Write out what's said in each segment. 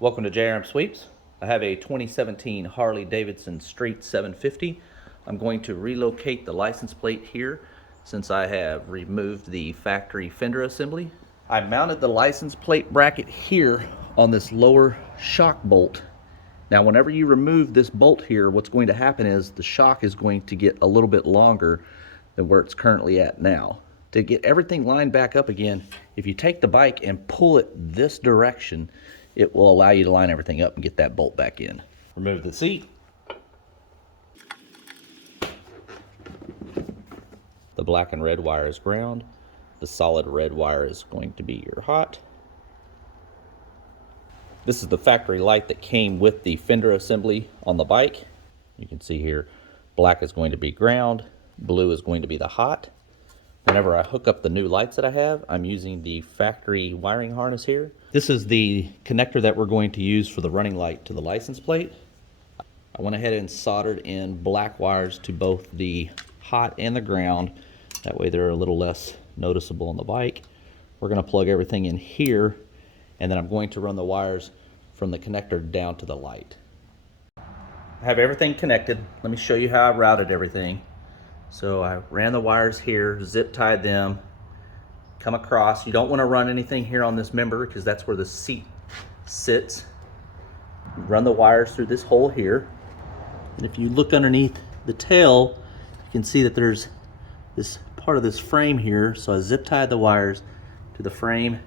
Welcome to JRMSweeps. I have a 2017 Harley Davidson Street 750. I'm going to relocate the license plate here since I have removed the factory fender assembly. I mounted the license plate bracket here on this lower shock bolt. Now whenever you remove this bolt here, what's going to happen is the shock is going to get a little bit longer than where it's currently at now. To get everything lined back up again, if you take the bike and pull it this direction, it will allow you to line everything up and get that bolt back in. Remove the seat. The black and red wire is ground. The solid red wire is going to be your hot. This is the factory light that came with the fender assembly on the bike. You can see here, black is going to be ground, blue is going to be the hot. Whenever I hook up the new lights that I have, I'm using the factory wiring harness here. This is the connector that we're going to use for the running light to the license plate. I went ahead and soldered in black wires to both the hot and the ground. That way they're a little less noticeable on the bike. We're going to plug everything in here, and then I'm going to run the wires from the connector down to the light. I have everything connected. Let me show you how I routed everything. So I ran the wires here, zip tied them, come across. You don't want to run anything here on this member because that's where the seat sits. Run the wires through this hole here. And if you look underneath the tail, you can see that there's this part of this frame here. So I zip tied the wires to the frame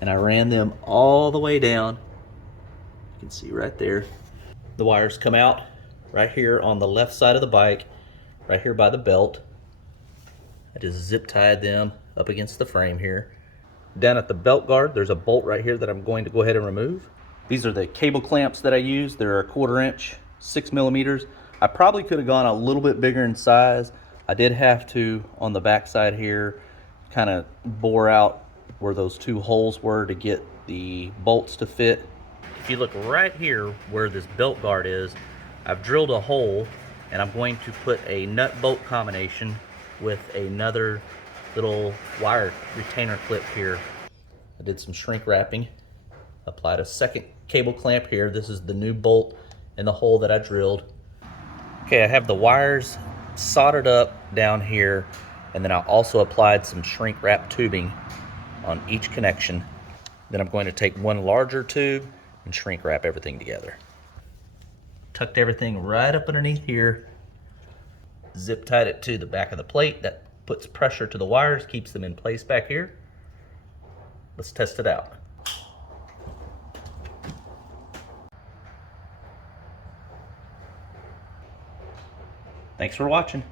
and I ran them all the way down. You can see right there. The wires come out right here on the left side of the bike, right here by the belt. I just zip tied them up against the frame here. Down at the belt guard, there's a bolt right here that I'm going to go ahead and remove. These are the cable clamps that I use. They're a 1/4 inch, 6 millimeters. I probably could have gone a little bit bigger in size. I did have to, on the back side here, kind of bore out where those two holes were to get the bolts to fit. If you look right here where this belt guard is, I've drilled a hole and I'm going to put a nut bolt combination with another little wire retainer clip here. I did some shrink wrapping, applied a second cable clamp here. This is the new bolt in the hole that I drilled. Okay, I have the wires soldered up down here, and then I also applied some shrink wrap tubing on each connection. Then I'm going to take one larger tube and shrink wrap everything together. Tucked everything right up underneath here, zip tied it to the back of the plate. That puts pressure to the wires, keeps them in place back here. Let's test it out. Thanks for watching.